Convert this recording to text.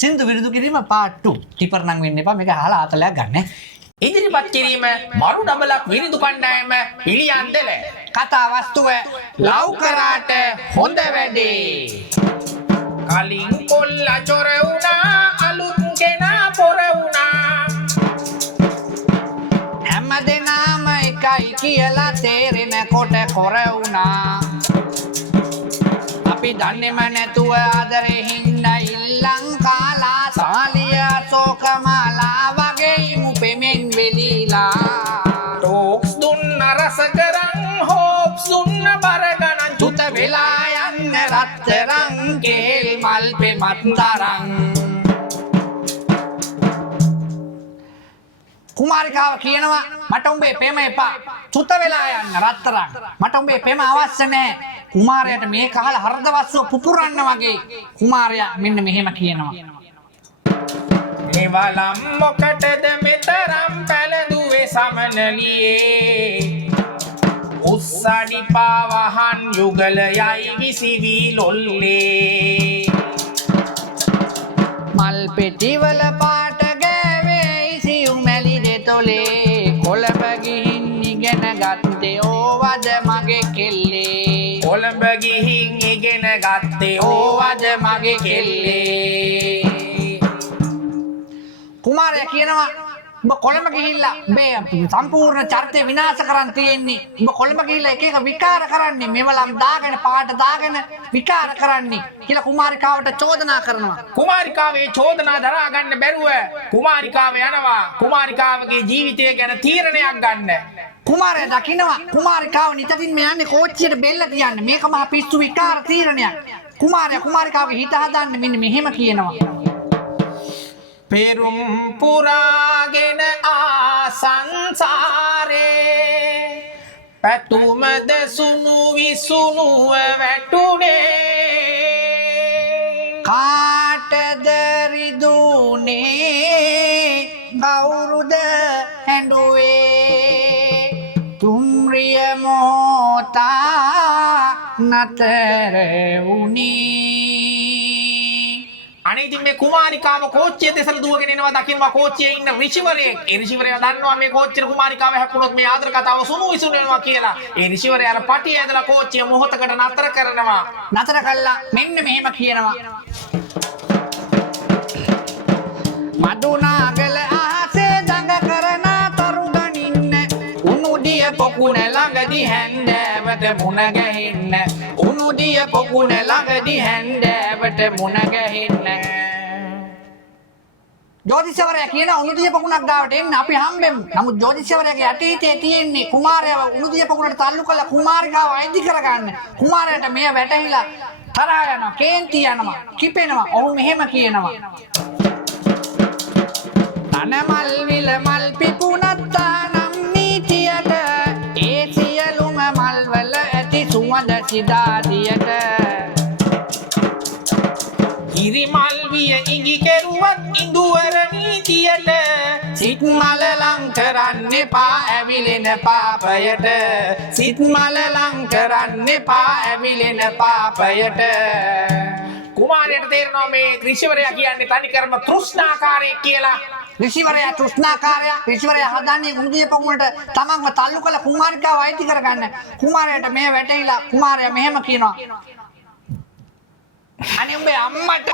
සින්දු විරුදු කිරීම part 2. Tipper නම් වෙන්න එපා. මේක අහලා ආතලයක් ගන්න. ඉදිරිපත් කිරීම මරු ඩබලක් විරිදු කණ්ඩායම පිළියන්දල. කතා වස්තුව ලව් කරාට හොඳ වැඩේ. කලින් කොල්ලා චොර වුණා අලුත් කෙනා පොර වුණා. හැමදෙනාම එකයි කියලා තේරෙනකොට කොර වුණා. අපි දන්නේම නැතුව ආදරේ හින්දා ඉල්ලං කාලා සාලිය සෝකමාලා වගේ මුපෙමෙන් වෙලිලා. ටෝක්ස් දුන්න රස කරන් හෝප්ස් දුන්න බර ගණන් චුත වෙලා යන්න රත්තරන් කේල් මල් පෙමත් තරං. කුමාරිකාව කියනවා මට උඹේ පෙම එපා. චුත වෙලා යන්න රත්තරන්. මට උඹේ පෙම අවශ්‍ය නැහැ. කුමාරයාට මේ කහලා හර්ධවස්සව පුපුරන්න වගේ කුමාරයා මෙන්න මෙහෙම කියනවා. නිවලම් මොකටද මෙතරම් පැලඳුවේ සමනලියේ. උස්සඩි පාවහන් යුගලයයි විසිවි ලොල්ලේ. මල් පෙටිවල පාට ගෑවේ ඉසියුම් මැලි දෙතොලේ. කොළඹ ගිහින් ඉගෙන ගත්තේ ඕවද මගේ කෙල්ලේ. කොළඹ ගිහින් ඉගෙන ගත්තේ ඕවද මගේ කෙල්ලේ. කුමාරයා කියනවා උඹ කොළඹ ගිහිල්ලා මේ සම්පූර්ණ චරිතය විනාශ කරන් තියෙන්නේ. උඹ කොළඹ ගිහිල්ලා එක එක විකාර කරන්නේ. මෙවලම් දාගෙන පාට දාගෙන විකාර කරන්නේ කියලා කුමාරිකාවට චෝදනා කරනවා. කුමාරිකාවේ චෝදනා දරා ගන්න බැරුව කුමාරිකාව යනවා කුමාරිකාවගේ ජීවිතය ගැන තීරණයක් ගන්න. කුමාරයා දකිනවා කුමාරිකාව නිතරින්ම යන්නේ කෝච්චියට බෙල්ල තියන්න. මේක මහා පිස්සු විකාර තීරණයක්. කුමාරයා කුමාරිකාවගේ හිත හදන්න මෙන්න මෙහෙම කියනවා. පෙරුම් පුරාගෙන ආසංසාරේ පැතුමද සුණු විසුණුව වැටුනේ. කාටද රිදුනේ කවුරුද හැඬුවේ. තුම්රිය මොහොතා නතර වුණේ. අනේ ඉතින් මේ කුමාරිකාව කෝච්චිය දෙසට දුවගෙන එනවා දකින්නවා කෝච්චියේ ඉන්න ඍෂිවරයෙක්. ඒ ඍෂිවරයා දන්නවා මේ කෝච්චියේ කුමාරිකාව හැප්පුණොත් මේ ආදර කතාව සුණු විසුණු වෙනවා කියලා. ඒ ඍෂිවරයා අර පටිය ඇදලා කෝච්චිය මොහොතකට නතර කරනවා. නතර කළා මෙන්න මෙහෙම කියනවා. මදුනාගල ආසේ දඟ කරන තරු ගනින්න. උණුදිය පොකුණ ළඟදි හැන්දෑවට මුණ ගැහෙන්න. උණුදිය පොකුණ ළඟදි හැන්දෑවට මුණ ගැහෙන්න. ජෝතිෂවරයා කියන උණුදිය පොකුණක් ගාවට එන්න අපි හම්බෙමු. නමුත් ජෝතිෂවරයාගේ අතීතයේ තියෙන්නේ කුමාරයාව උණුදිය පොකුණට තල්ලු කරලා කුමාරිකාව අයිති කරගන්න. කුමාරයාට මෙය වැටහිලා තරහ යනවා, කේන්ති යනවා, කිපෙනවා. ඔහු මෙහෙම කියනවා. තනමල් විල මල් පිපුණත් තානම් නීතියට. ඒ සියලුම මල් වල ඇති සුවඳ සිදාදියට. ඉරිමල් විය ඉඟි කෙරුවත් ඉඳුවර නීතියට. සිත් මල ලං කරන්න එපා ඇවිලෙන පාපයට. සිත් මල ලං කරන්න එපා ඇවිලෙන පාපයට. කුමාරයාට තේරෙනවා මේ ඍෂිවරයා කියන්නේ තනිකරම තෘෂ්ණාකාරයෙක් කියලා. ඍෂිවරයා තෘෂ්ණාකාරයා. ඍෂිවරයා හදන්නේ උණුදිය පොකුණට තමන්ව තල්ලු කළ කුමාරිකාව අයිති කරගන්න. කුමාරයාට මේ වැටහිලා කුමාරයා මෙහෙම කියනවා. අනේ උඹේ අම්මට